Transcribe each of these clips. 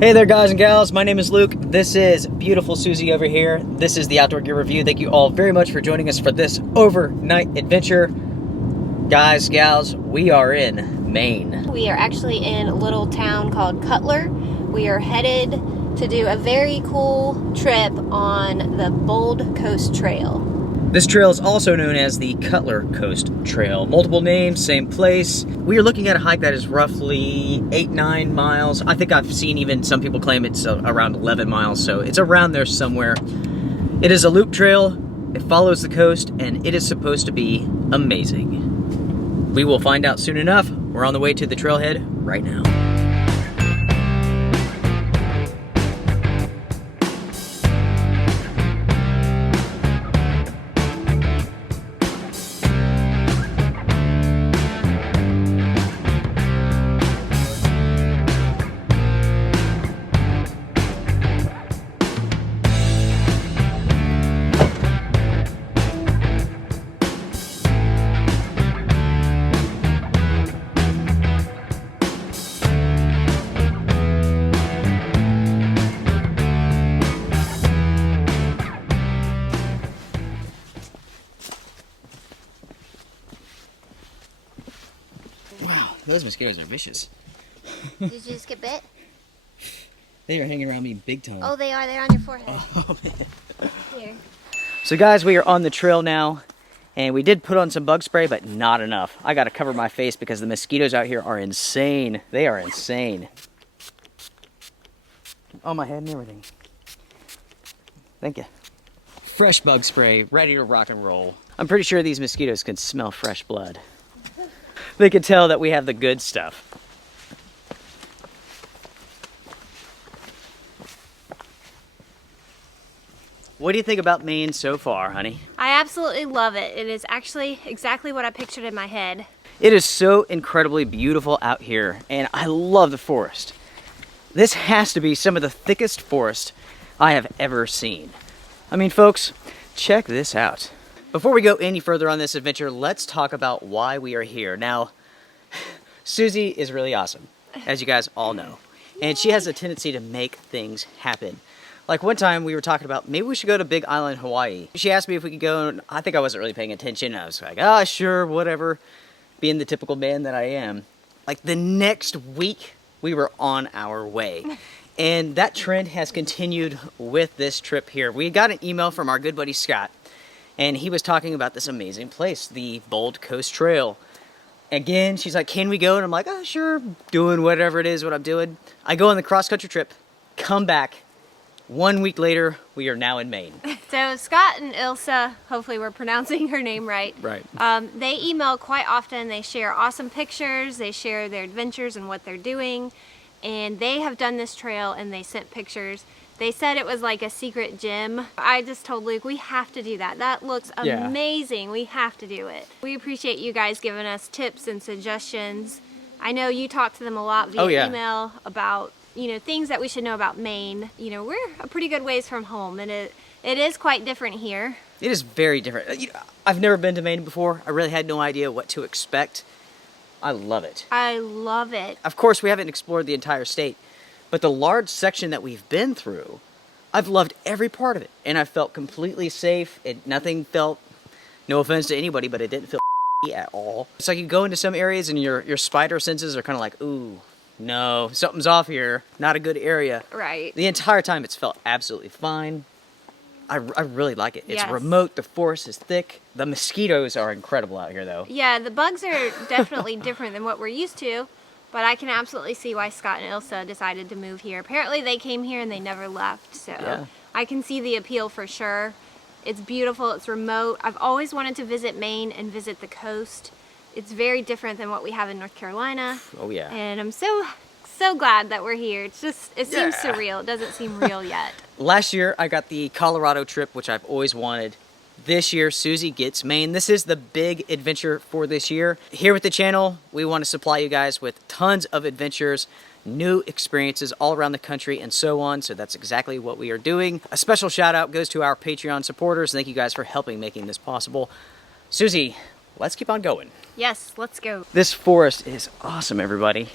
Hey there guys and gals, my name is Luke. This is beautiful Susie over here. This is the Outdoor Gear Review. Thank you all very much for joining us for this overnight adventure. Guys, gals, we are in Maine. We are actually in a little town called Cutler. We are headed to do a very cool trip on the Bold Coast Trail. This trail is also known as the Cutler Coast Trail. Multiple names, same place. We are looking at a hike that is roughly 8-9 miles. I think I've seen even some people claim it's around 11 miles, so it's around there somewhere. It is a loop trail, it follows the coast, and it is supposed to be amazing. We will find out soon enough. We're on the way to the trailhead right now. Wow, those mosquitoes are vicious. Did you just get bit? They are hanging around me big time. Oh, they are. They're on your forehead. Oh, man. Here. So guys, we are on the trail now, and we did put on some bug spray, but not enough. I gotta cover my face because the mosquitoes out here are insane. They are insane. On my head and everything. Thank you. Fresh bug spray, ready to rock and roll. I'm pretty sure these mosquitoes can smell fresh blood. They can tell that we have the good stuff. What do you think about Maine so far, honey? I absolutely love it. It is actually exactly what I pictured in my head. It is so incredibly beautiful out here, and I love the forest. This has to be some of the thickest forest I have ever seen. I mean, folks, check this out. Before we go any further on this adventure, let's talk about why we are here. Now, Susie is really awesome, as you guys all know, and she has a tendency to make things happen. Like one time we were talking about maybe we should go to Big Island, Hawaii. She asked me if we could go, and I think I wasn't really paying attention. I was like, ah, sure, whatever, being the typical man that I am. Like the next week, we were on our way. And that trend has continued with this trip here. We got an email from our good buddy Scott, and he was talking about this amazing place, the Bold Coast Trail. Again, she's like, can we go? And I'm like, oh, sure, doing whatever it is, what I'm doing. I go on the cross-country trip, come back. 1 week later, we are now in Maine. So Scott and Ilsa, hopefully we're pronouncing her name right. Right. They email quite often. They share awesome pictures. They share their adventures and what they're doing. And they have done this trail and they sent pictures. They said it was like a secret gym. I just told Luke, we have to do that. That looks amazing. We have to do it. We appreciate you guys giving us tips and suggestions. I know you talk to them a lot via email about, you know, things that we should know about Maine. You know, we're a pretty good ways from home, and it is quite different here. It is very different. I've never been to Maine before. I really had no idea what to expect. I love it. I love it. Of course, we haven't explored the entire state, but the large section that we've been through, I've loved every part of it, and I felt completely safe. Nothing felt, no offense to anybody, but it didn't feel at all. It's like you go into some areas and your spider senses are kind of like, ooh, no, something's off here, not a good area. Right. The entire time it's felt absolutely fine. I really like it. It's remote, the forest is thick. The mosquitoes are incredible out here though. Yeah, the bugs are definitely different than what we're used to, but I can absolutely see why Scott and Ilsa decided to move here. Apparently they came here and they never left, so I can see the appeal for sure. It's beautiful, it's remote. I've always wanted to visit Maine and visit the coast. It's very different than what we have in North Carolina. Oh yeah. And I'm so glad that we're here. It's just, it seems surreal. It doesn't seem real yet. Last year I got the Colorado trip, which I've always wanted. This year Susie gets Maine. This is the big adventure for this year. Here with the channel, we want to supply you guys with tons of adventures, new experiences all around the country and so on. So that's exactly what we are doing. A special shout out goes to our Patreon supporters. Thank you guys for helping making this possible. Susie, let's keep on going. Yes, let's go. This forest is awesome, everybody.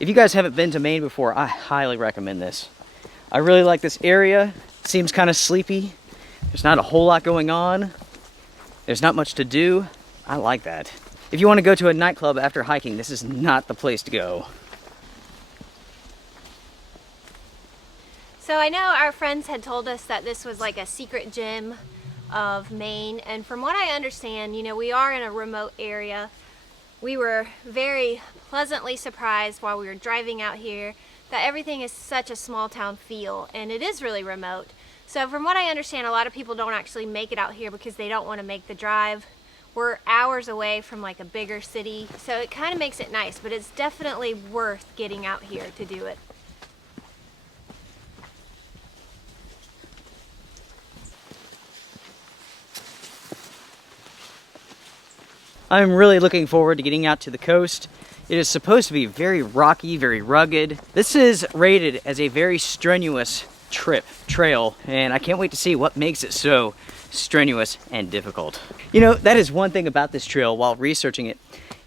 If you guys haven't been to Maine before, I highly recommend this. I really like this area. It seems kind of sleepy. There's not a whole lot going on. There's not much to do. I like that. If you want to go to a nightclub after hiking, this is not the place to go. So I know our friends had told us that this was like a secret gem of Maine, and from what I understand, you know, we are in a remote area. We were very pleasantly surprised while we were driving out here that everything is such a small town feel, and it is really remote. So from what I understand, a lot of people don't actually make it out here because they don't want to make the drive. We're hours away from like a bigger city, so it kind of makes it nice, but it's definitely worth getting out here to do it. I'm really looking forward to getting out to the coast. It is supposed to be very rocky, very rugged. This is rated as a very strenuous trail, and I can't wait to see what makes it so strenuous and difficult. You know, that is one thing about this trail while researching it,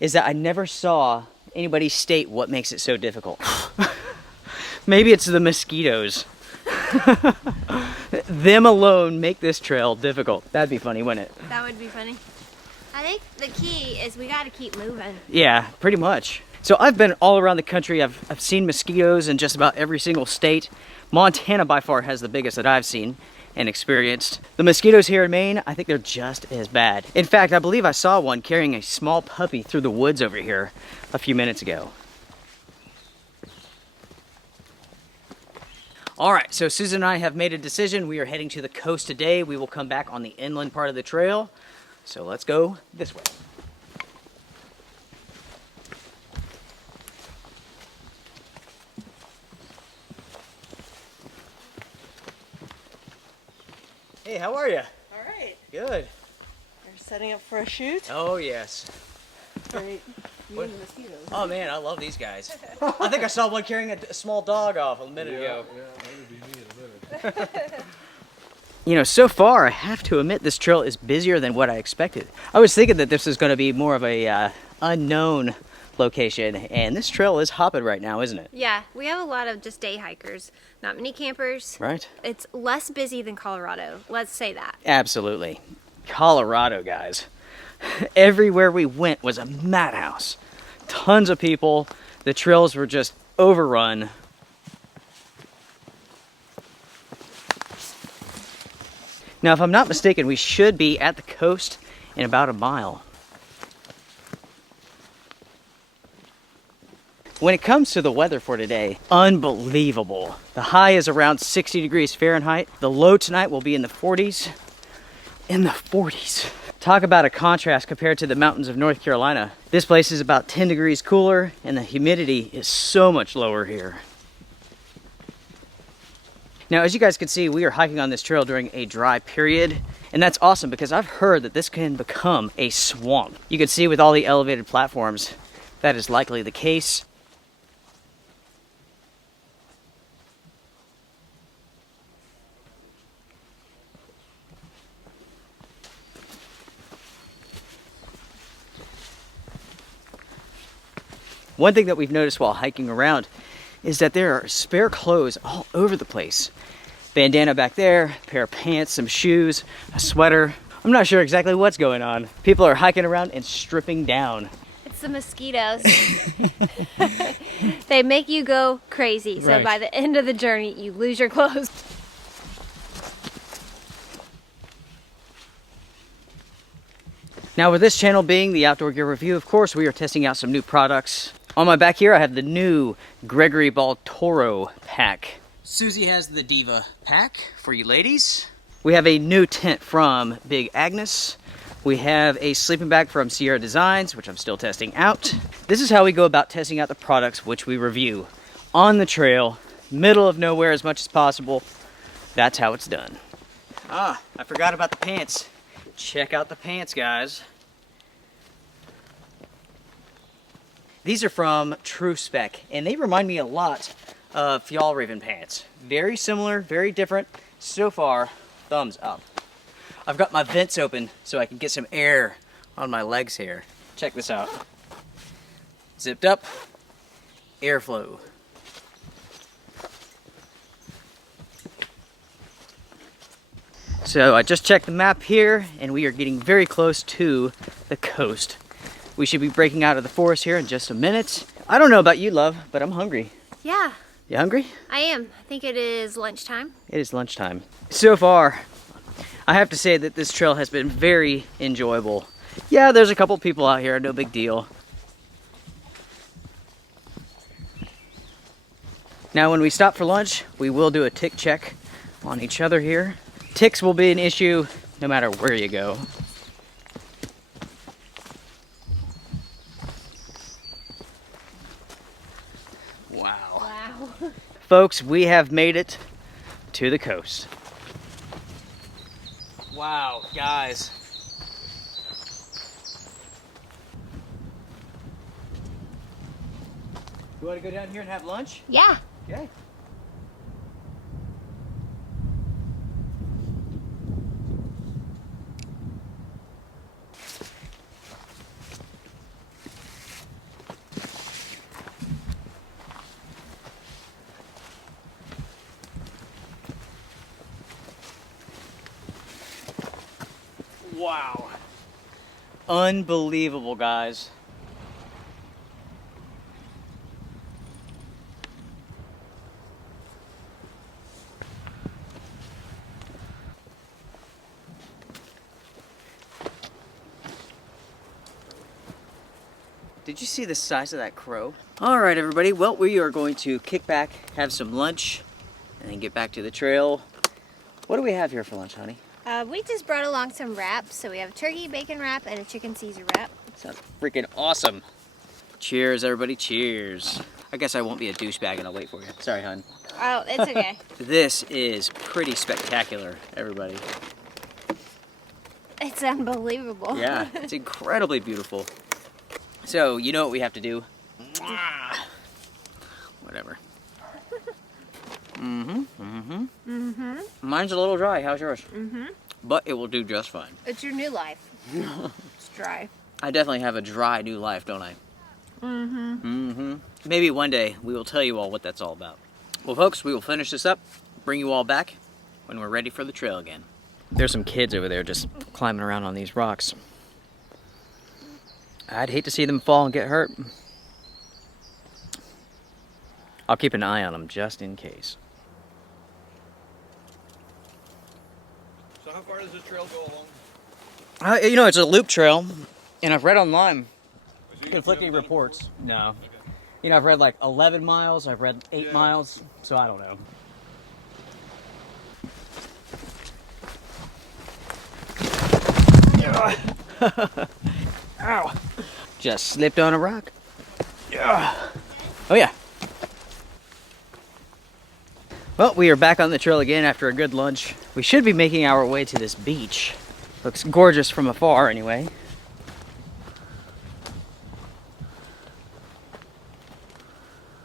is that I never saw anybody state what makes it so difficult. Maybe it's the mosquitoes. Them alone make this trail difficult. That'd be funny, wouldn't it? That would be funny. I think the key is we got to keep moving. Yeah, pretty much. So I've been all around the country. I've seen mosquitoes in just about every single state. Montana by far has the biggest that I've seen and experienced. The mosquitoes here in Maine, I think they're just as bad. In fact, I believe I saw one carrying a small puppy through the woods over here a few minutes ago. All right, so Susan and I have made a decision. We are heading to the coast today. We will come back on the inland part of the trail. So let's go this way. Hey, how are you? All right. Good. You're setting up for a shoot? Oh, yes. Great. You and the mosquitoes. Oh, man, I love these guys. I think I saw one carrying a small dog off a minute ago. Yeah, that would be me in a minute. You know, so far, I have to admit this trail is busier than what I expected. I was thinking that this is going to be more of a unknown location, and this trail is hopping right now, isn't it? Yeah, we have a lot of just day hikers, not many campers. Right? It's less busy than Colorado, let's say that. Absolutely. Colorado, guys. Everywhere we went was a madhouse. Tons of people. The trails were just overrun. Now, if I'm not mistaken, we should be at the coast in about a mile. When it comes to the weather for today, unbelievable. The high is around 60 degrees Fahrenheit. The low tonight will be in the 40s. In the 40s. Talk about a contrast compared to the mountains of North Carolina. This place is about 10 degrees cooler, and the humidity is so much lower here. Now, as you guys can see, we are hiking on this trail during a dry period, and that's awesome because I've heard that this can become a swamp. You can see with all the elevated platforms, that is likely the case. One thing that we've noticed while hiking around is that there are spare clothes all over the place. Bandana back there, pair of pants, some shoes, a sweater. I'm not sure exactly what's going on. People are hiking around and stripping down. It's the mosquitoes. They make you go crazy. So Right. by the end of the journey, you lose your clothes. Now, with this channel being the Outdoor Gear Review, of course, we are testing out some new products. On my back here, I have the new Gregory Ball Toro pack. Susie has the Diva pack for you ladies. We have a new tent from Big Agnes. We have a sleeping bag from Sierra Designs, which I'm still testing out. This is how we go about testing out the products which we review. On the trail, middle of nowhere as much as possible. That's how it's done. Ah, I forgot about the pants. Check out the pants, guys. These are from True Spec, and they remind me a lot of Fjallraven pants. Very similar, very different. So far, thumbs up. I've got my vents open so I can get some air on my legs here. Check this out. Zipped up, airflow. So I just checked the map here, and we are getting very close to the coast. We should be breaking out of the forest here in just a minute. I don't know about you, love, but I'm hungry. Yeah, You hungry? I am. I think it is lunchtime. It is lunchtime. So far, I have to say that this trail has been very enjoyable. Yeah, there's a couple people out here, no big deal. Now when we stop for lunch, we will do a tick check on each other here. Ticks will be an issue no matter where you go. Wow. Wow. Folks, we have made it to the coast. Wow, guys. You want to go down here and have lunch? Yeah. Okay. Wow. Unbelievable, guys. Did you see the size of that crow? All right, everybody. Well, we are going to kick back, have some lunch, and then get back to the trail. What do we have here for lunch, honey? We just brought along some wraps. So we have a turkey bacon wrap and a chicken Caesar wrap. Sounds freaking awesome. Cheers, everybody. Cheers. I guess I won't be a douchebag and I'll wait for you. Sorry, hon. Oh, it's okay. This is pretty spectacular, everybody. It's unbelievable. Yeah, it's incredibly beautiful. So, you know what we have to do? Whatever. Mine's a little dry. How's yours? But it will do just fine. It's your new life. It's dry. I definitely have a dry new life, don't I? Maybe one day we will tell you all what that's all about. Well, folks, we will finish this up, bring you all back when we're ready for the trail again. There's some kids over there just climbing around on these rocks. I'd hate to see them fall and get hurt. I'll keep an eye on them just in case. So how far does this trail go along? You know, it's a loop trail, and I've read online So you conflicting haven't done it reports. No. before? Okay. You know, I've read like 11 miles, I've read 8 Yeah. miles, so I don't know. Ow. Just slipped on a rock. Oh yeah. Well, we are back on the trail again after a good lunch. We should be making our way to this beach. Looks gorgeous from afar anyway.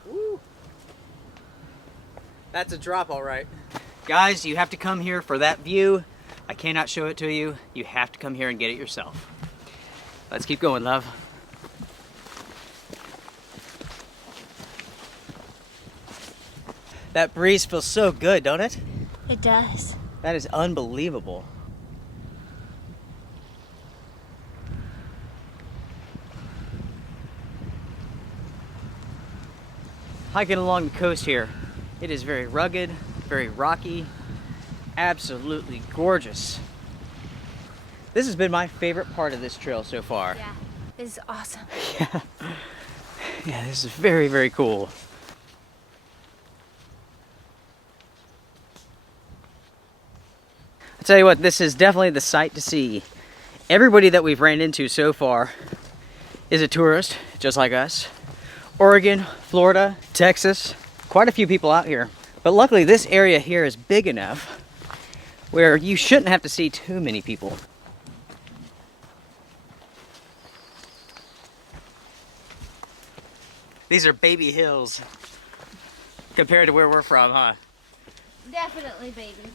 Woo. That's a drop, all right. Guys, you have to come here for that view. I cannot show it to you. You have to come here and get it yourself. Let's keep going, love. That breeze feels so good, don't it? It does. That is unbelievable. Hiking along the coast here. It is very rugged, very rocky, absolutely gorgeous. This has been my favorite part of this trail so far. Yeah. This is awesome. Yeah, this is very, very cool. I'll tell you what, this is definitely the sight to see. Everybody that we've ran into so far is a tourist, just like us. Oregon, Florida, Texas, quite a few people out here. But luckily this area here is big enough where you shouldn't have to see too many people. These are baby hills compared to where we're from, huh? Definitely, baby.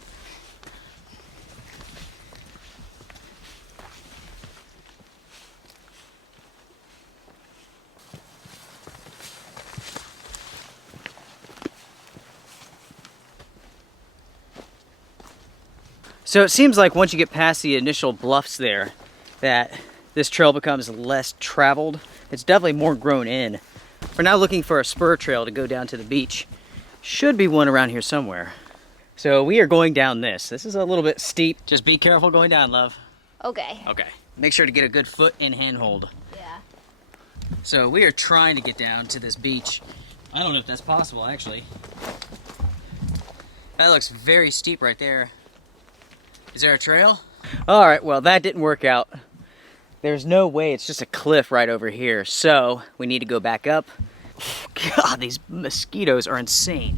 So it seems like once you get past the initial bluffs there, that this trail becomes less traveled. It's definitely more grown in. We're now looking for a spur trail to go down to the beach. Should be one around here somewhere. So we are going down this. This is a little bit steep. Just be careful going down, love. Okay. Okay. Make sure to get a good foot and handhold. Yeah. So we are trying to get down to this beach. I don't know if that's possible, actually. That looks very steep right there. Is there a trail? All right, well, that didn't work out. There's no way, it's just a cliff right over here. So we need to go back up. God, these mosquitoes are insane.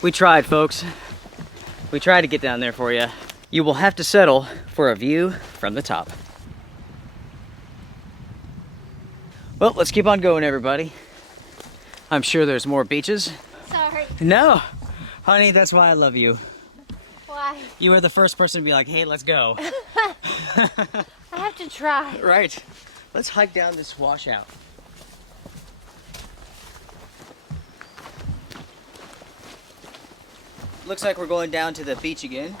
We tried, folks. We tried to get down there for you. You will have to settle for a view from the top. Well, let's keep on going, everybody. I'm sure there's more beaches. Sorry. No, honey, that's why I love you. Why? You were the first person to be like, hey, let's go. I have to try. Right. Let's hike down this washout. Looks like we're going down to the beach again.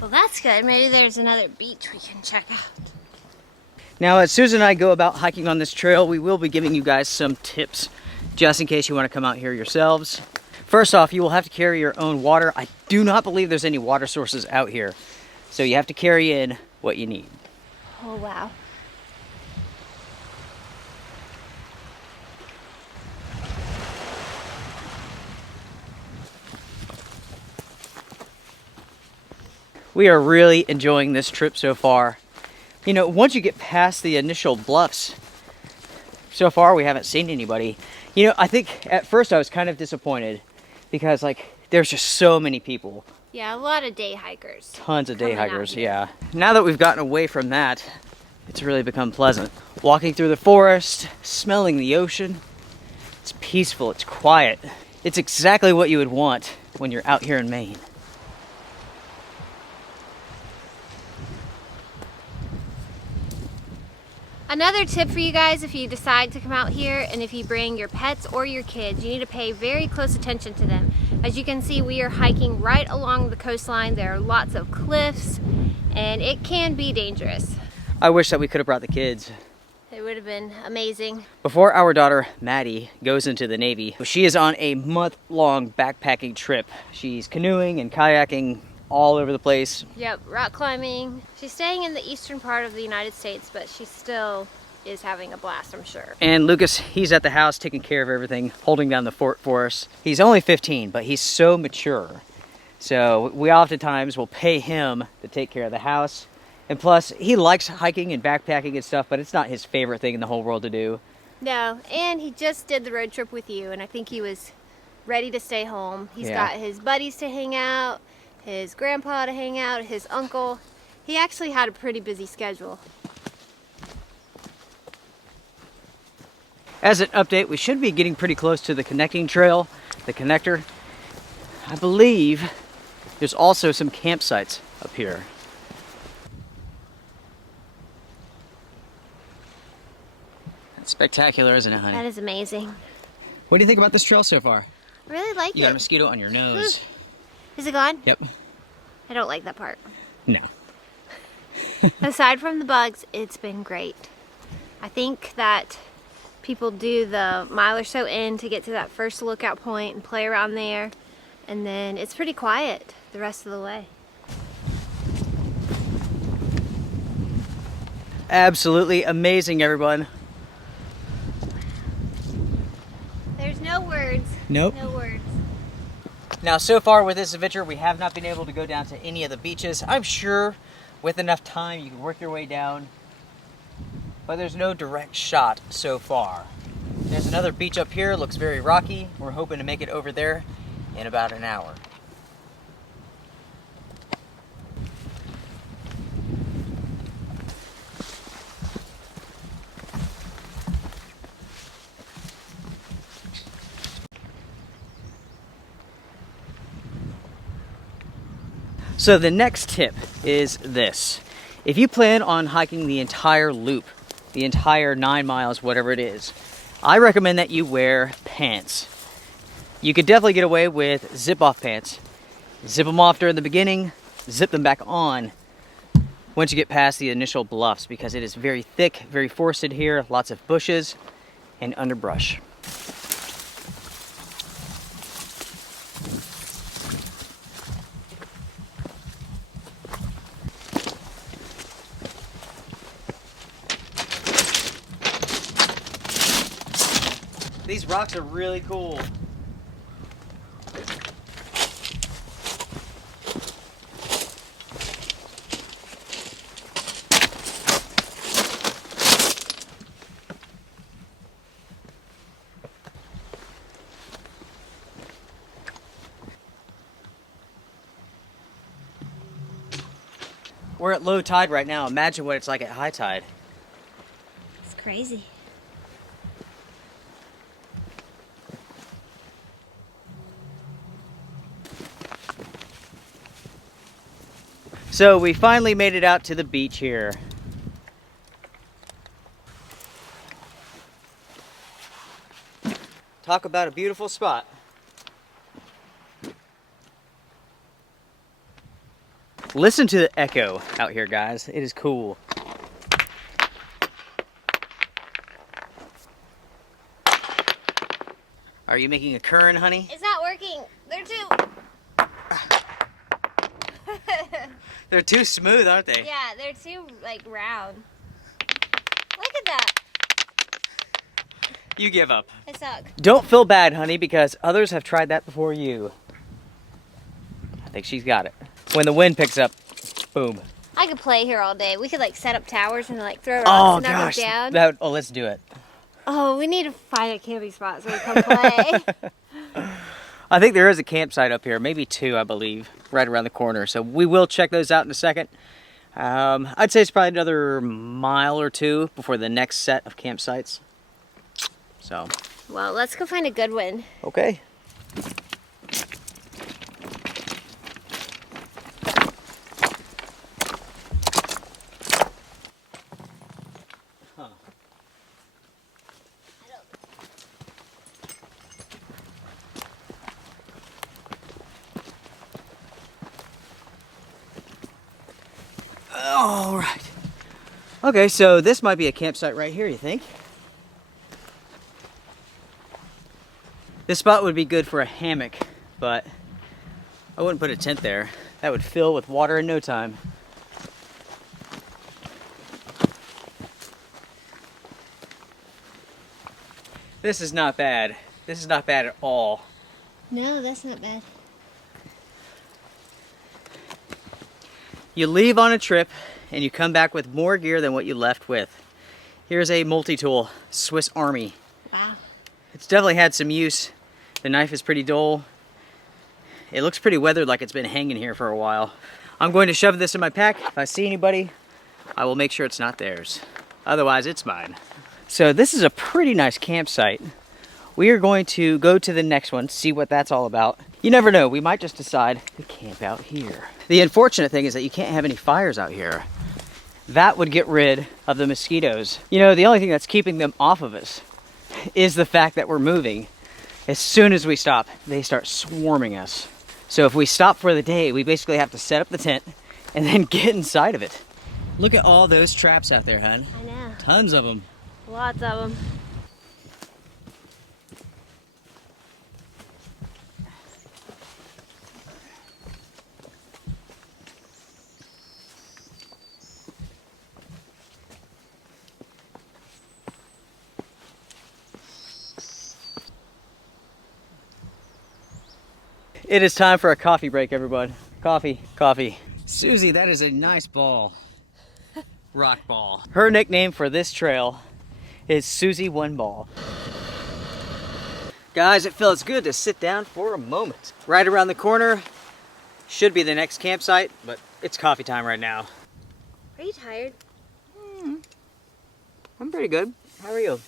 Well, that's good. Maybe there's another beach we can check out. Now, as Susan and I go about hiking on this trail, we will be giving you guys some tips, just in case you want to come out here yourselves. First off, you will have to carry your own water. I do not believe there's any water sources out here, so you have to carry in what you need. Oh, wow. We are really enjoying this trip so far. You know, once you get past the initial bluffs, so far we haven't seen anybody. You know, I think at first I was kind of disappointed because, like, there's just so many people. Yeah, a lot of day hikers. Tons of day coming out hikers, here. yeah. Now that we've gotten away from that, it's really become pleasant. Walking through the forest, smelling the ocean. It's peaceful, it's quiet. It's exactly what you would want when you're out here in Maine. Another tip for you guys, if you decide to come out here and if you bring your pets or your kids, you need to pay very close attention to them. As you can see, we are hiking right along the coastline. There are lots of cliffs and it can be dangerous. I wish that we could have brought the kids. It would have been amazing. Before our daughter, Maddie, goes into the Navy, she is on a month-long backpacking trip. She's canoeing and kayaking all over the place. Yep, rock climbing. She's staying in the eastern part of the United States, but she still is having a blast, I'm sure. And Lucas, he's at the house taking care of everything, holding down the fort for us. He's only 15, but he's so mature. So we oftentimes will pay him to take care of the house. And plus, he likes hiking and backpacking and stuff, but it's not his favorite thing in the whole world to do. No, and he just did the road trip with you, and I think he was ready to stay home. He's got his buddies to hang out, his grandpa to hang out, his uncle. He actually had a pretty busy schedule. As an update, we should be getting pretty close to the connecting trail, the connector. I believe there's also some campsites up here. That's spectacular, isn't it, honey? That is amazing. What do you think about this trail so far? I really like You got a it. mosquito on your nose. Is it gone? Yep. I don't like that part. No. Aside from the bugs, it's been great. I think that people do the mile or so in to get to that first lookout point and play around there, and then it's pretty quiet the rest of the way. Absolutely amazing, everyone. There's no words. Nope. No words. Now, so far with this adventure, we have not been able to go down to any of the beaches. I'm sure with enough time you can work your way down, but there's no direct shot so far. There's another beach up here, looks very rocky. We're hoping to make it over there in about an hour. So the next tip is this. If you plan on hiking the entire loop, the entire 9 miles, whatever it is, I recommend that you wear pants. You could definitely get away with zip-off pants. Zip them off during the beginning, zip them back on once you get past the initial bluffs, because it is very thick, very forested here, lots of bushes and underbrush. These rocks are really cool. We're at low tide right now. Imagine what it's like at high tide. It's crazy. So we finally made it out to the beach here. Talk about a beautiful spot. Listen to the echo out here, guys. It is cool. Are you making a current, honey? It's not working. They're too... They're too smooth, aren't they? Yeah, they're too, like, round. Look at that. You give up. I suck. Don't feel bad, honey, because others have tried that before you. I think she's got it. When the wind picks up, boom. I could play here all day. We could, like, set up towers and, like, throw rocks Oh and knock gosh, them down. let's do it. Oh, we need to find a camping spot so we can play. I think there is a campsite up here, maybe 2, I believe, right around the corner. So we will check those out in a second. I'd say it's probably another mile or 2 before the next set of campsites. So. Well, let's go find a good one. Okay. All right. Okay, so this might be a campsite right here, you think? This spot would be good for a hammock, but I wouldn't put a tent there. That would fill with water in no time. This is not bad. This is not bad at all. No, that's not bad. You leave on a trip and you come back with more gear than what you left with. Here's a multi-tool Swiss Army. Wow. It's definitely had some use. The knife is pretty dull. It looks pretty weathered, like it's been hanging here for a while. I'm going to shove this in my pack. If I see anybody, I will make sure it's not theirs. Otherwise, it's mine. So this is a pretty nice campsite. We are going to go to the next one, see what that's all about. You never know, we might just decide to camp out here. The unfortunate thing is that you can't have any fires out here. That would get rid of the mosquitoes. You know, the only thing that's keeping them off of us is the fact that we're moving. As soon as we stop, they start swarming us. So if we stop for the day, we basically have to set up the tent and then get inside of it. Look at all those traps out there, hon. I know. Tons of them. Lots of them. It is time for a coffee break, everybody. Coffee, coffee. Susie, that is a nice ball. Rock ball. Her nickname for this trail is Susie One Ball. Guys, it feels good to sit down for a moment. Right around the corner should be the next campsite, but it's coffee time right now. Are you tired? I'm pretty good. How are you?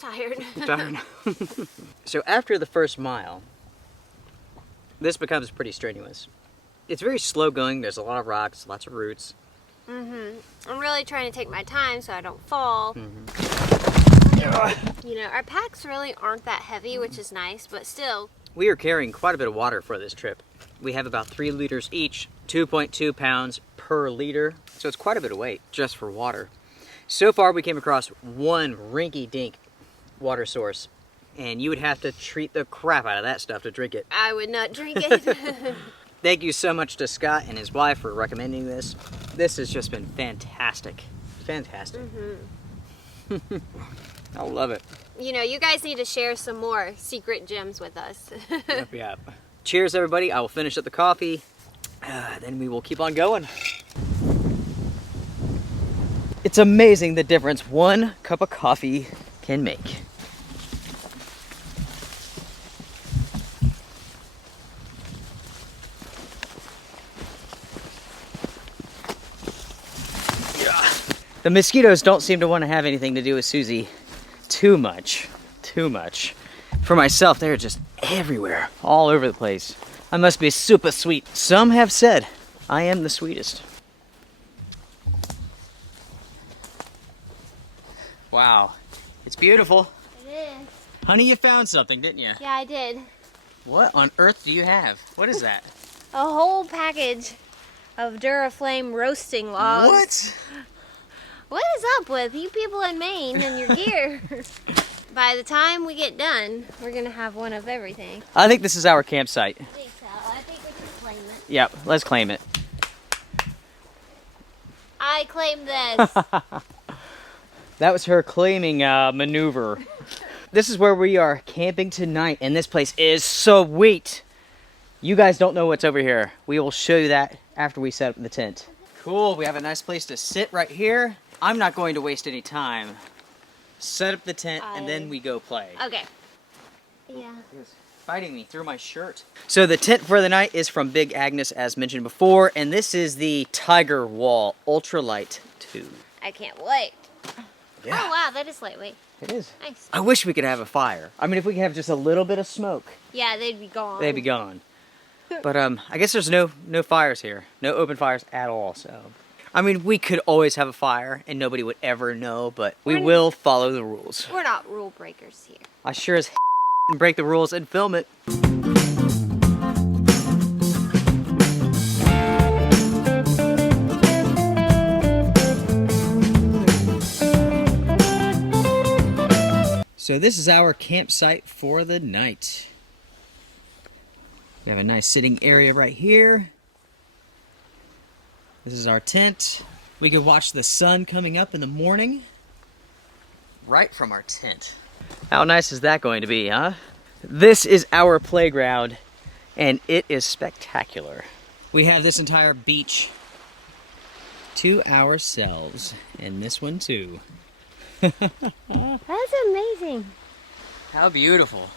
Tired. I'm tired. So after the first mile, this becomes pretty strenuous. It's very slow going. There's a lot of rocks, lots of roots. I'm really trying to take my time so I don't fall. You know, our packs really aren't that heavy, which is nice, but still. We are carrying quite a bit of water for this trip. We have about 3 liters each, 2.2 pounds per liter. So it's quite a bit of weight just for water. So far we came across one rinky-dink water source, and you would have to treat the crap out of that stuff to drink it. I would not drink it. Thank you so much to Scott and his wife for recommending this. This has just been fantastic. Fantastic. I love it. You know, you guys need to share some more secret gems with us. Yep. Cheers, everybody. I will finish up the coffee. Then we will keep on going. It's amazing the difference one cup of coffee can make. The mosquitoes don't seem to want to have anything to do with Susie too much. For myself, they're just everywhere, all over the place. I must be super sweet. Some have said I am the sweetest. Wow, it's beautiful. It is. Honey, you found something, didn't you? Yeah, I did. What on earth do you have? What is that? A whole package of Duraflame roasting logs. What? What is up with you people in Maine and your gear? By the time we get done, we're gonna have one of everything. I think this is our campsite. I think so. I think we can claim it. Yep, let's claim it. I claim this. That was her claiming maneuver. This is where we are camping tonight, and this place is sweet. You guys don't know what's over here. We will show you that after we set up the tent. Cool, we have a nice place to sit right here. I'm not going to waste any time. Set up the tent, and then we go play. Okay. Yeah. He was fighting me through my shirt. So the tent for the night is from Big Agnes, as mentioned before, and this is the Tiger Wall Ultralight 2. I can't wait. Yeah. Oh wow, that is lightweight. It is. Nice. I wish we could have a fire. I mean, if we could have just a little bit of smoke, Yeah, they'd be gone. they'd be gone. But I guess there's no fires here. No open fires at all, so. I mean, we could always have a fire and nobody would ever know, but we will follow the rules. We're not rule breakers here. I sure as break the rules and film it. So this is our campsite for the night. We have a nice sitting area right here. This is our tent. We could watch the sun coming up in the morning right from our tent. How nice is that going to be, huh? This is our playground, and it is spectacular. We have this entire beach to ourselves, and this one too. That's amazing. How beautiful.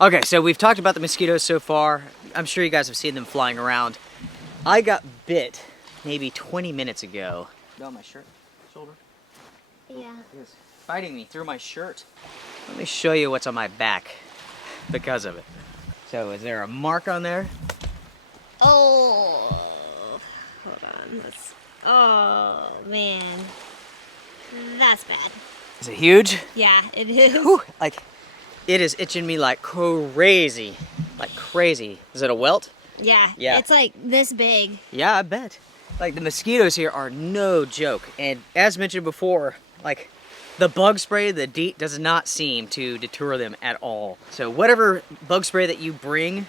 Okay, so we've talked about the mosquitoes so far. I'm sure you guys have seen them flying around. I got bit maybe 20 minutes ago. No, my shirt, shoulder. Yeah. It was biting me through my shirt. Let me show you what's on my back because of it. So is there a mark on there? Oh. Hold on. Oh, man. That's bad. Is it huge? Yeah, it is. Whew, like, it is itching me like crazy. Like crazy. Is it a welt? Yeah. Yeah. It's like this big. Yeah, I bet. Like, the mosquitoes here are no joke. And as mentioned before, like, the bug spray, the DEET, does not seem to deter them at all. So whatever bug spray that you bring,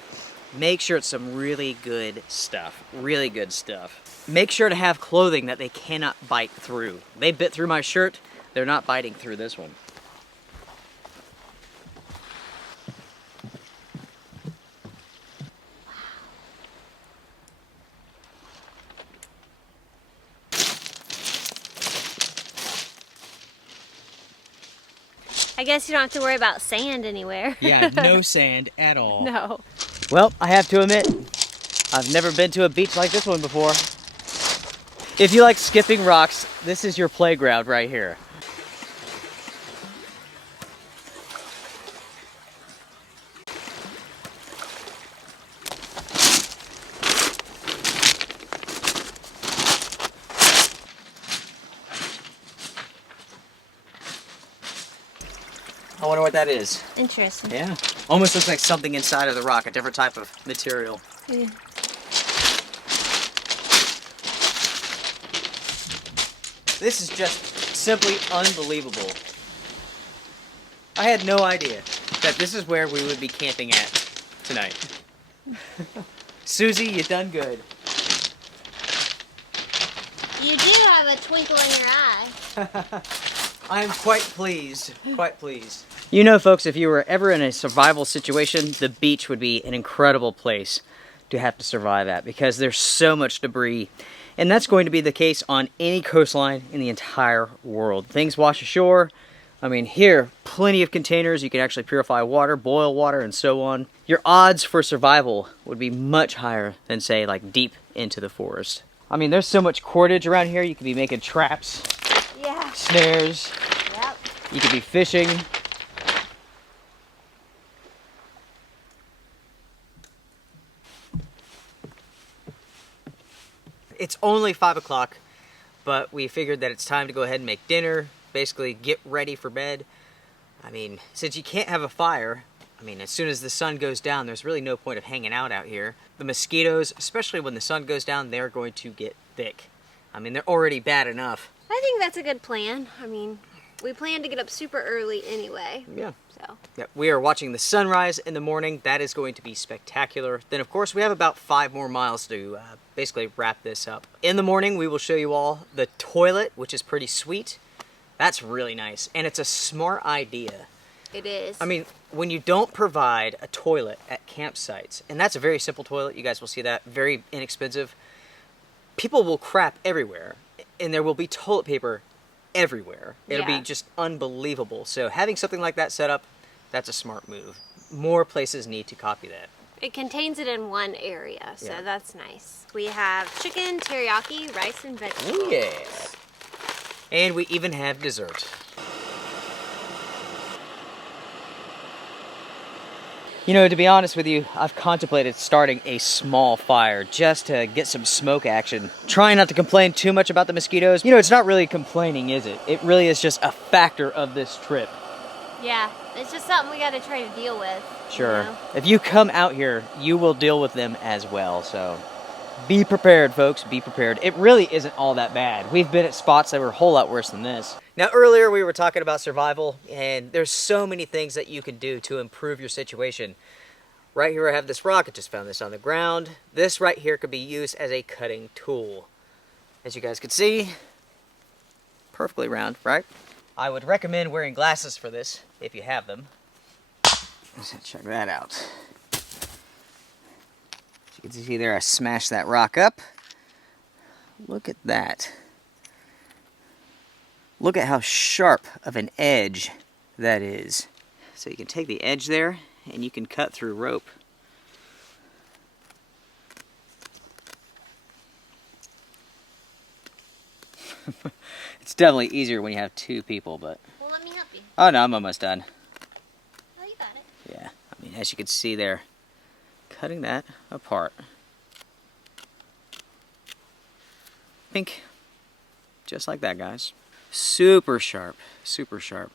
make sure it's some really good stuff. Really good stuff. Make sure to have clothing that they cannot bite through. They bit through my shirt. They're not biting through this one. I guess you don't have to worry about sand anywhere. Yeah, no sand at all. No. Well, I have to admit, I've never been to a beach like this one before. If you like skipping rocks, this is your playground right here. I wonder what that is. Interesting. Yeah. Almost looks like something inside of the rock, a different type of material. Yeah. This is just simply unbelievable. I had no idea that this is where we would be camping at tonight. Susie, you done good. You do have a twinkle in your eye. I am quite pleased, quite pleased. You know, folks, if you were ever in a survival situation, the beach would be an incredible place to have to survive at because there's so much debris. And that's going to be the case on any coastline in the entire world. Things wash ashore. I mean, here, plenty of containers. You can actually purify water, boil water, and so on. Your odds for survival would be much higher than, say, like deep into the forest. I mean, there's so much cordage around here. You could be making traps, Yeah. snares. Yep. You could be fishing. It's only 5 o'clock, but we figured that it's time to go ahead and make dinner, basically get ready for bed. I mean, since you can't have a fire, I mean, as soon as the sun goes down, there's really no point of hanging out here. The mosquitoes, especially when the sun goes down, they're going to get thick. I mean, they're already bad enough. I think that's a good plan. I mean, we plan to get up super early anyway. Yeah. So. Yeah, we are watching the sunrise in the morning. That is going to be spectacular. Then, of course, we have about 5 more miles to basically wrap this up. In the morning, we will show you all the toilet, which is pretty sweet. That's really nice, and it's a smart idea. It is. I mean, when you don't provide a toilet at campsites, and that's a very simple toilet, you guys will see that, very inexpensive, people will crap everywhere, and there will be toilet paper everywhere. It'll be just unbelievable. So having something like that set up, that's a smart move. More places need to copy that. It contains it in one area, so Yeah. that's nice. We have chicken, teriyaki, rice, and vegetables. Oh yeah. And we even have dessert. You know, to be honest with you, I've contemplated starting a small fire just to get some smoke action. Trying not to complain too much about the mosquitoes. You know, it's not really complaining, is it? It really is just a factor of this trip. Yeah, it's just something we got to try to deal with. Sure. You know? If you come out here, you will deal with them as well, so be prepared, folks, be prepared. It really isn't all that bad. We've been at spots that were a whole lot worse than this. Now, earlier we were talking about survival, and there's so many things that you can do to improve your situation. Right here I have this rock. I just found this on the ground. This right here could be used as a cutting tool. As you guys can see, perfectly round, right? I would recommend wearing glasses for this, if you have them. Let's check that out. You can see there, I smashed that rock up. Look at that. Look at how sharp of an edge that is. So you can take the edge there and you can cut through rope. It's definitely easier when you have 2 people, but... Well, let me help you. Oh no, I'm almost done. Oh, you got it. Yeah, I mean, as you can see there, cutting that apart. Pink. Just like that, guys. Super sharp, super sharp.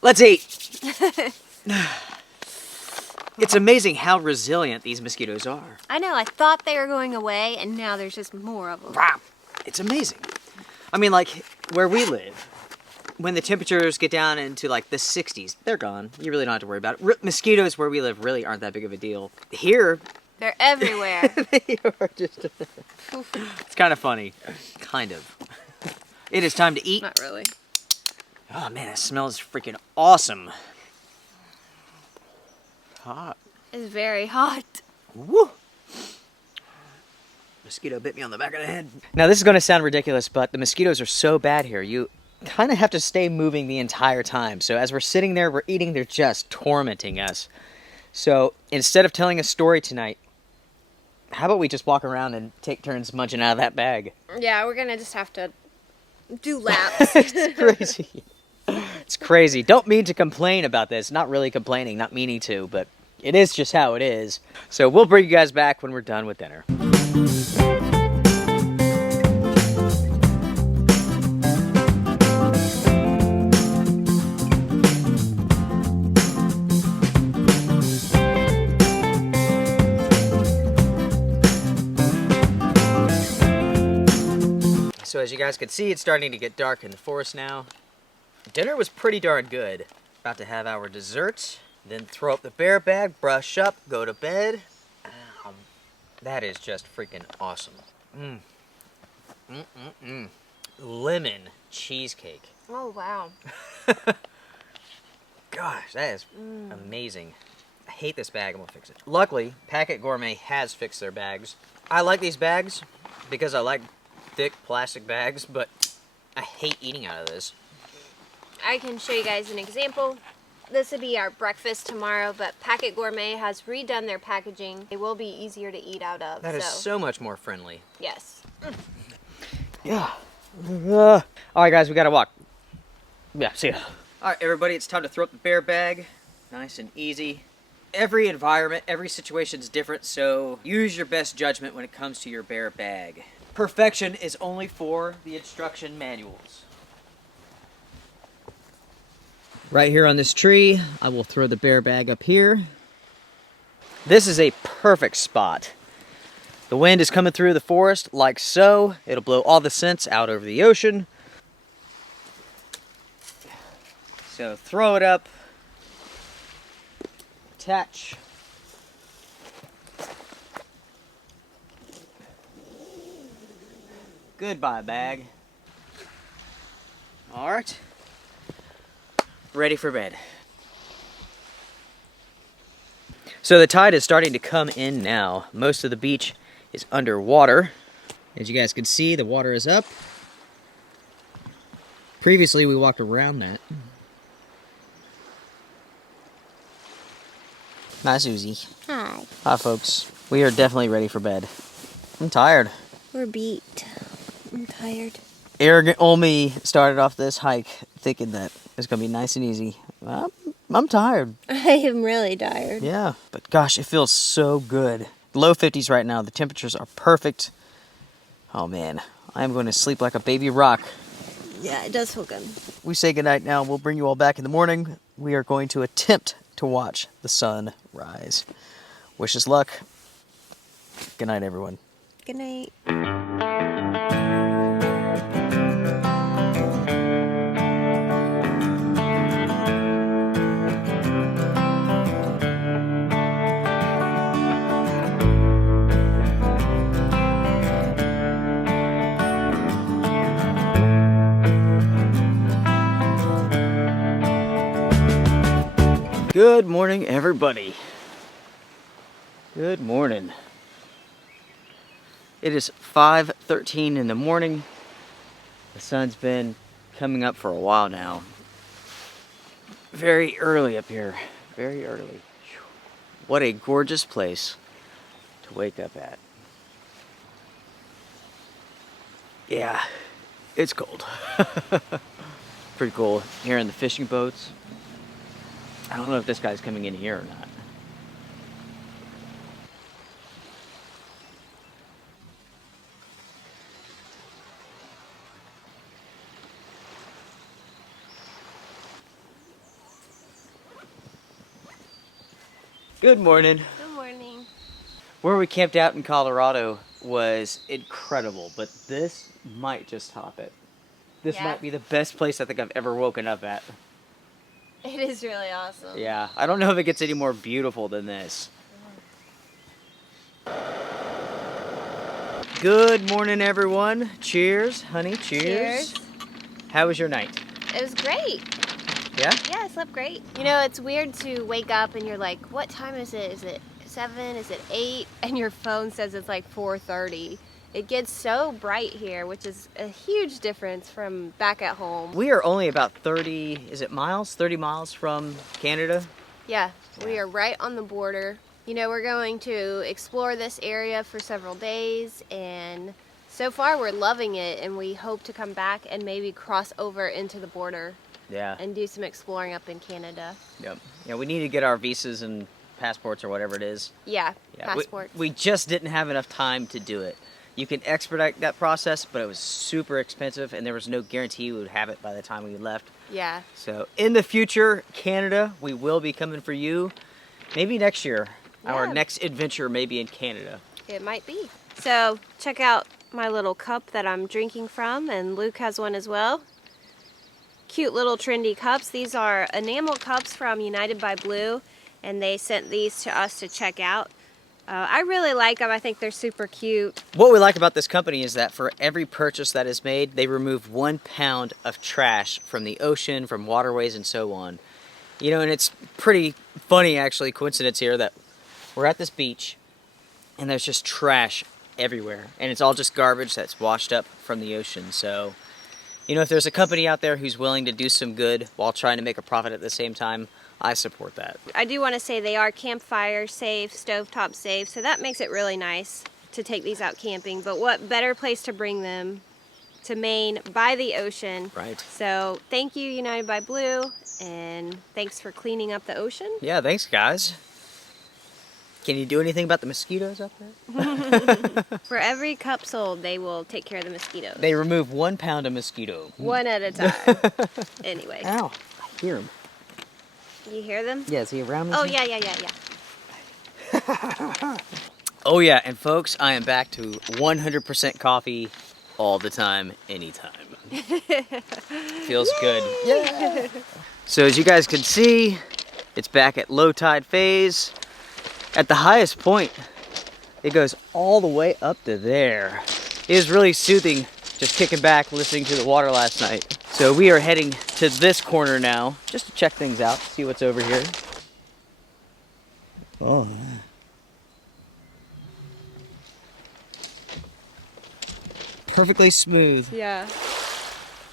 Let's eat. It's amazing how resilient these mosquitoes are. I know, I thought they were going away, and now there's just more of them. Wow, it's amazing. I mean, like, where we live, when the temperatures get down into like the 60s, they're gone. You really don't have to worry about it. Mosquitoes where we live really aren't that big of a deal. Here, They're everywhere. they are just... It's kind of funny. Kind of. It is time to eat. Not really. Oh man, it smells freaking awesome. Hot. It's very hot. Woo! Mosquito bit me on the back of the head. Now this is going to sound ridiculous, but the mosquitoes are so bad here. You kind of have to stay moving the entire time. So as we're sitting there, we're eating, they're just tormenting us. So instead of telling a story tonight, how about we just walk around and take turns munching out of that bag? Yeah, we're gonna just have to do laps. It's crazy. It's crazy. Don't mean to complain about this. Not really complaining, not meaning to, but it is just how it is. So we'll bring you guys back when we're done with dinner. as you guys can see, it's starting to get dark in the forest now. Dinner was pretty darn good. About to have our dessert, then throw up the bear bag, brush up, go to bed. That is just freaking awesome. Lemon cheesecake. Oh, wow. Gosh, that is amazing. I hate this bag. I'm gonna fix it. Luckily, Packet Gourmet has fixed their bags. I like these bags because I like thick plastic bags, but I hate eating out of this. I can show you guys an example. This would be our breakfast tomorrow, but Packet Gourmet has redone their packaging. It will be easier to eat out of. That is so much more friendly. Yes. Yeah. All right, guys, we gotta walk. Yeah, see ya. All right, everybody, it's time to throw up the bear bag. Nice and easy. Every environment, every situation is different, so use your best judgment when it comes to your bear bag. Perfection is only for the instruction manuals. Right here on this tree, I will throw the bear bag up here. This is a perfect spot. The wind is coming through the forest like so. It'll blow all the scents out over the ocean. So throw it up. Attach. Goodbye, bag. All right. Ready for bed. So the tide is starting to come in now. Most of the beach is underwater. As you guys can see, the water is up. Previously, we walked around that. Hi, Susie. Hi. Hi, folks. We are definitely ready for bed. I'm tired. We're beat. I'm tired. Arrogant old me started off this hike thinking that it's going to be nice and easy. I'm tired. I am really tired. Yeah, but gosh, it feels so good. Low 50s right now. The temperatures are perfect. Oh, man. I am going to sleep like a baby rock. Yeah, it does feel good. We say goodnight now. We'll bring you all back in the morning. We are going to attempt to watch the sun rise. Wish us luck. Good night, everyone. Good night. Good morning, everybody. Good morning. It is 5:13 in the morning. The sun's been coming up for a while now. Very early up here. Very early. What a gorgeous place to wake up at. Yeah, it's cold. Pretty cool. Hearing the fishing boats. I don't know if this guy's coming in here or not. Good morning. Good morning. Where we camped out in Colorado was incredible, but this might just top it. This Yeah. might be the best place I think I've ever woken up at. It is really awesome. Yeah, I don't know if it gets any more beautiful than this. Good morning, everyone. Cheers, honey, cheers. Cheers. How was your night? It was great. Yeah? Yeah, I slept great. You know, it's weird to wake up and you're like, what time is it? Is it 7? Is it 8? And your phone says it's like 4:30. It gets so bright here, which is a huge difference from back at home. We are only about 30 miles? 30 miles from Canada. Yeah, we are right on the border. You know, we're going to explore this area for several days, and so far we're loving it, and we hope to come back and maybe cross over into the border Yeah. and do some exploring up in Canada. Yep. Yeah, we need to get our visas and passports or whatever it is. Yeah, Yeah, passports. We just didn't have enough time to do it. You can expedite that process, but it was super expensive, and there was no guarantee we would have it by the time we left. Yeah. So in the future, Canada, we will be coming for you. Maybe next year. Our Yeah. next adventure may be in Canada. It might be. So check out my little cup that I'm drinking from, and Luke has one as well. Cute little trendy cups. These are enamel cups from United by Blue, and they sent these to us to check out. I really like them. I think they're super cute. What we like about this company is that for every purchase that is made, they remove 1 pound of trash from the ocean, from waterways, and so on. You know, and it's pretty funny, actually, coincidence here that we're at this beach and there's just trash everywhere. And it's all just garbage that's washed up from the ocean. So, you know, if there's a company out there who's willing to do some good while trying to make a profit at the same time, I support that. I do want to say they are campfire safe, stovetop safe, so that makes it really nice to take these out camping. But what better place to bring them to Maine by the ocean. Right. So thank you, United by Blue, and thanks for cleaning up the ocean. Yeah, thanks, guys. Can you do anything about the mosquitoes up there? For every cup sold, they will take care of the mosquitoes. They remove 1 pound of mosquito. One at a time. Anyway. Ow, I hear him. You hear them? Yeah, is he around me? Oh, yeah. Oh yeah, and folks, I am back to 100% coffee all the time, anytime. Feels good. Yeah. So as you guys can see, it's back at low tide phase. At the highest point, it goes all the way up to there. It is really soothing just kicking back, listening to the water last night. So we are heading to this corner now, just to check things out, see what's over here. Oh. Perfectly smooth. Yeah.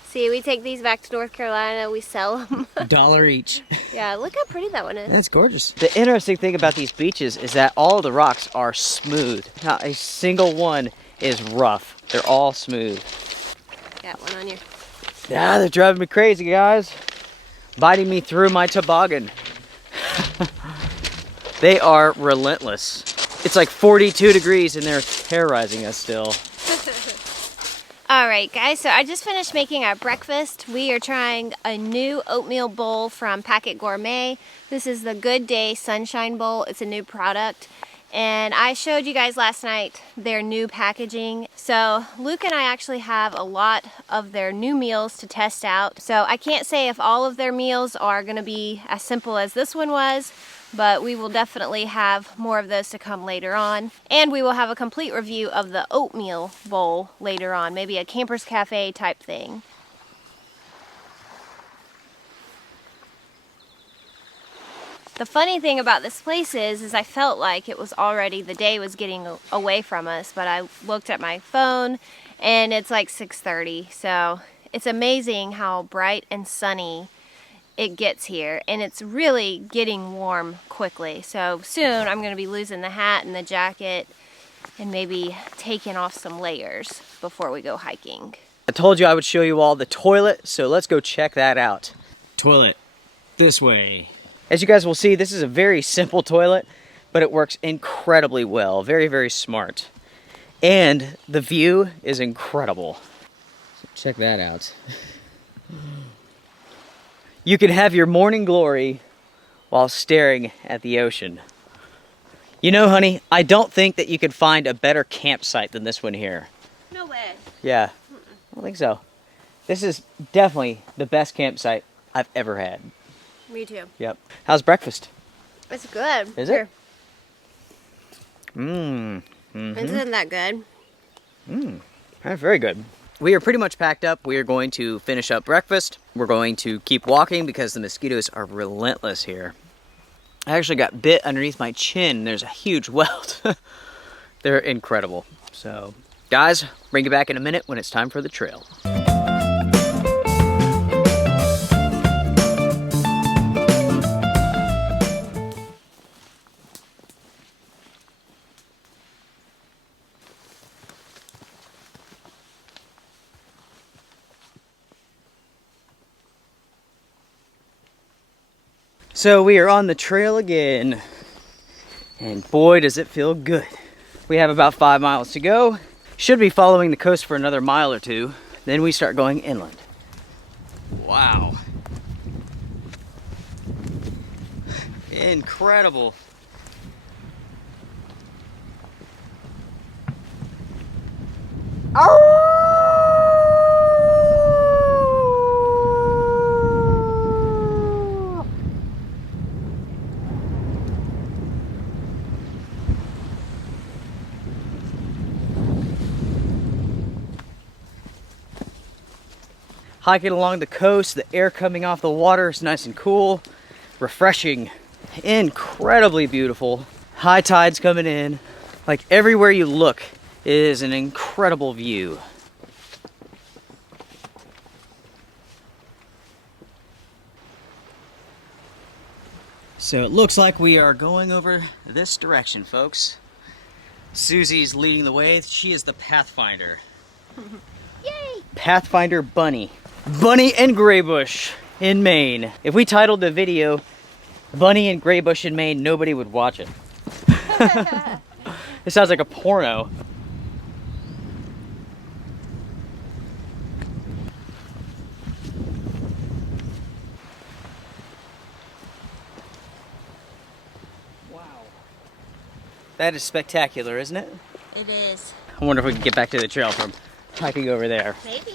See, we take these back to North Carolina, we sell them. $1 each. Yeah, look how pretty that one is. That's gorgeous. The interesting thing about these beaches is that all of the rocks are smooth. Not a single one is rough. They're all smooth. Got one on you. Yeah, they're driving me crazy, guys. Biting me through my toboggan. They are relentless. It's like 42 degrees and they're terrorizing us still. Alright guys, so I just finished making our breakfast. We are trying a new oatmeal bowl from Packet Gourmet. This is the Good Day Sunshine Bowl. It's a new product. And I showed you guys last night their new packaging. So Luke and I actually have a lot of their new meals to test out. So I can't say if all of their meals are going to be as simple as this one was, but we will definitely have more of those to come later on. And we will have a complete review of the oatmeal bowl later on, maybe a Campers Cafe type thing. The funny thing about this place is I felt like it was already, the day was getting away from us, but I looked at my phone and it's like 6:30. So it's amazing how bright and sunny it gets here, and it's really getting warm quickly. So soon I'm going to be losing the hat and the jacket and maybe taking off some layers before we go hiking. I told you I would show you all the toilet, so let's go check that out. Toilet, this way. As you guys will see, this is a very simple toilet, but it works incredibly well. Very, very smart. And the view is incredible. So check that out. You can have your morning glory while staring at the ocean. You know, honey, I don't think that you could find a better campsite than this one here. No way. Yeah, I don't think so. This is definitely the best campsite I've ever had. Me too. Yep. How's breakfast? It's good. Is it? Mmm. Isn't that good? That's very good. We are pretty much packed up. We are going to finish up breakfast. We're going to keep walking because the mosquitoes are relentless here. I actually got bit underneath my chin. There's a huge welt. They're incredible. So, guys, bring you back in a minute when it's time for the trail. So we are on the trail again, and boy does it feel good. We have about 5 miles to go. Should be following the coast for another mile or two, then we start going inland. Wow. Incredible. Hiking along the coast, the air coming off the water is nice and cool, refreshing, incredibly beautiful. High tides coming in. Like everywhere you look is an incredible view. So it looks like we are going over this direction, folks. Susie's leading the way. She is the Pathfinder. Yay! Pathfinder Bunny. Bunny and Graybush in Maine. If we titled the video Bunny and Graybush in Maine, nobody would watch it. It sounds like a porno. Wow. That is spectacular, isn't it? It is. I wonder if we can get back to the trail from hiking over there. Maybe.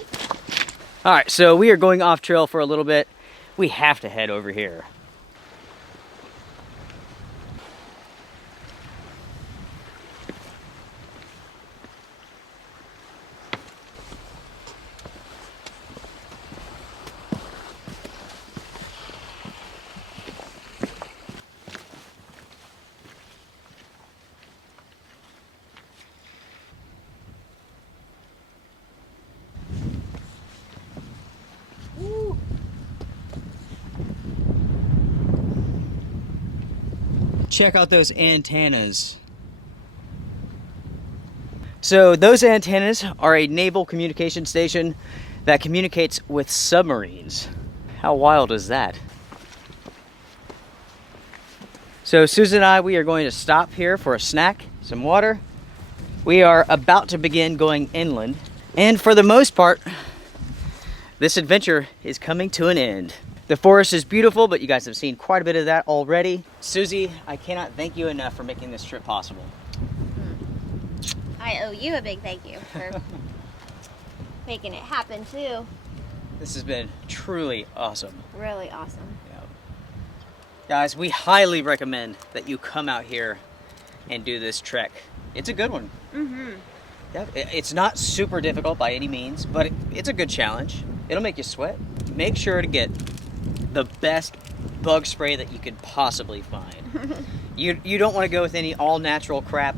All right, so we are going off trail for a little bit. We have to head over here. Check out those antennas. So those antennas are a naval communication station that communicates with submarines. How wild is that? So Susan and I, we are going to stop here for a snack, some water. We are about to begin going inland. And for the most part, this adventure is coming to an end. The forest is beautiful, but you guys have seen quite a bit of that already. Susie, I cannot thank you enough for making this trip possible. I owe you a big thank you for making it happen too. This has been truly awesome. Really awesome. Yeah. Guys, we highly recommend that you come out here and do this trek. It's a good one. Mm-hmm. Yeah, it's not super difficult by any means, but it's a good challenge. It'll make you sweat. Make sure to get the best bug spray that you could possibly find. You don't want to go with any all-natural crap.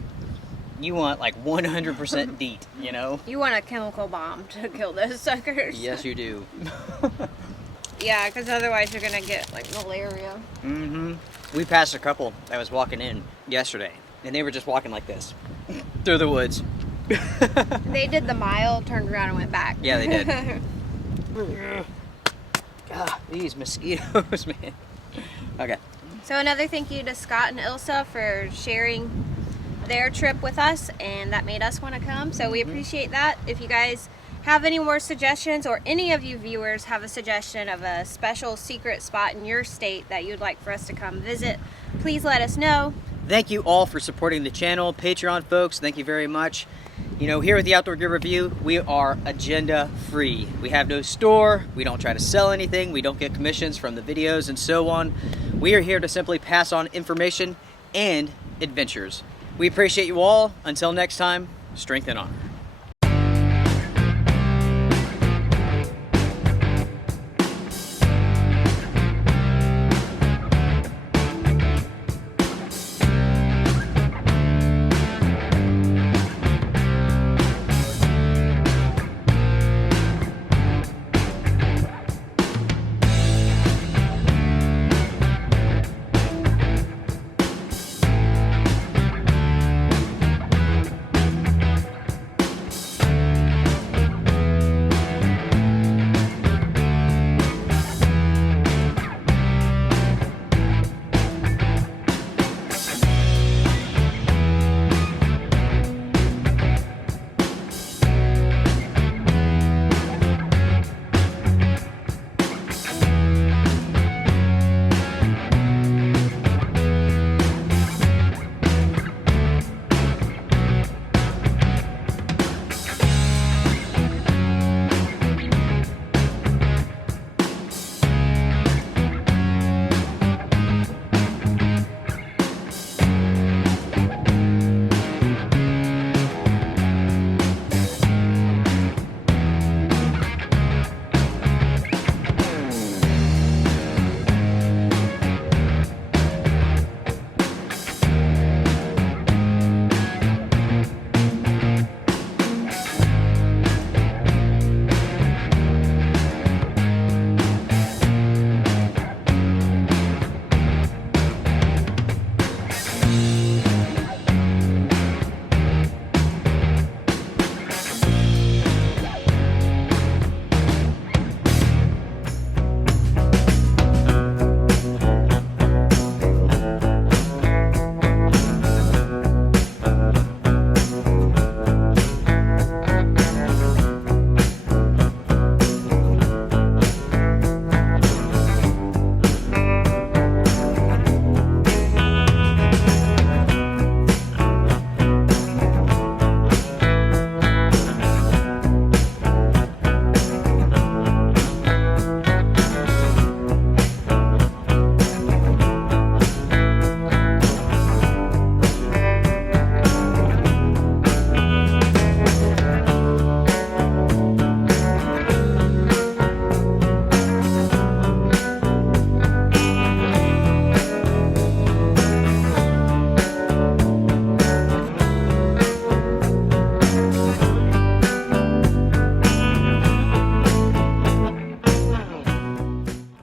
You want like 100% DEET, you know? You want a chemical bomb to kill those suckers. Yes, you do. Yeah, because otherwise you're going to get like malaria. Mm-hmm. We passed a couple that was walking in yesterday, and they were just walking like this through the woods. They did the mile, turned around and went back. Yeah, they did. God, these mosquitoes, man. Okay. So another thank you to Scott and Ilsa for sharing their trip with us, and that made us want to come. So we appreciate that. If you guys have any more suggestions, or any of you viewers have a suggestion of a special secret spot in your state that you'd like for us to come visit, please let us know. Thank you all for supporting the channel. Patreon folks, thank you very much. You know, here at the Outdoor Gear Review, we are agenda free. We have no store, we don't try to sell anything, we don't get commissions from the videos and so on. We are here to simply pass on information and adventures. We appreciate you all. Until next time, strength and honor.